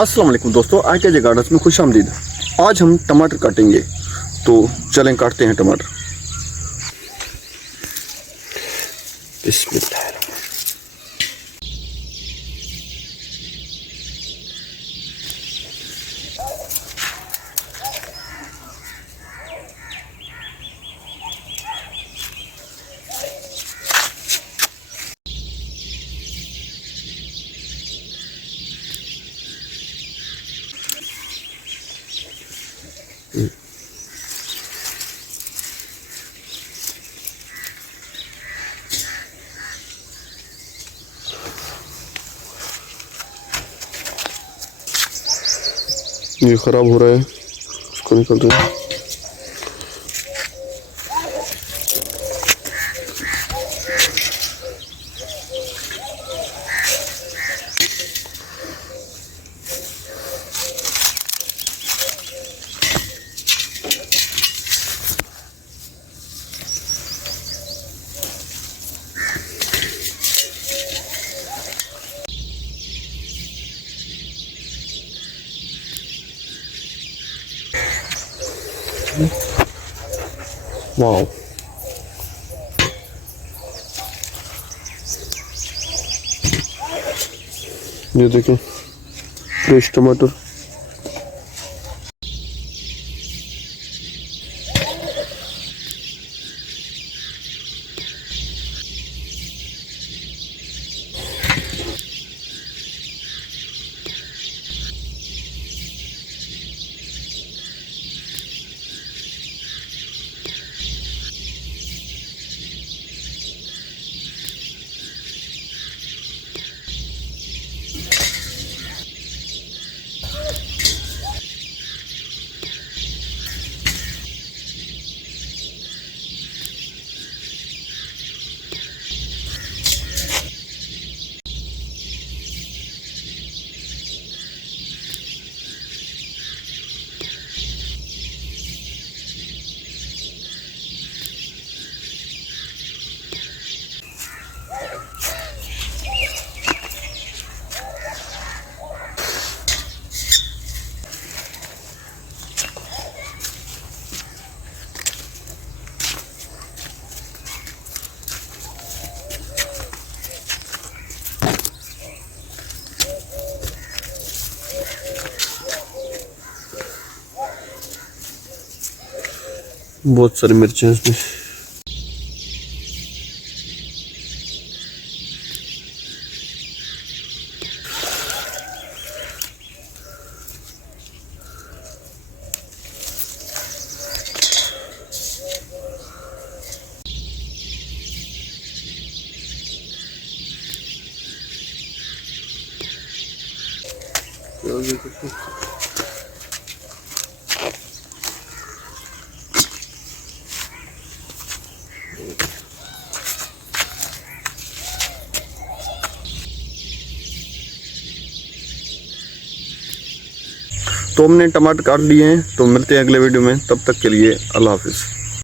अस्सलाम वालेकुम दोस्तों, आज के गार्डन्स में खुश आमदीद। आज हम टमाटर काटेंगे, तो चलें काटते हैं टमाटर। बिस्मिल्लाह। ये खराब हो रहा है, इसको निकल रहा है। वाओ, ये देखें फ्रेश टमाटर। बहुत सारी मिर्चें हैं इसमें। तो हमने टमाटर काट लिए हैं, तो मिलते हैं अगले वीडियो में। तब तक के लिए अल्लाह हाफिज़।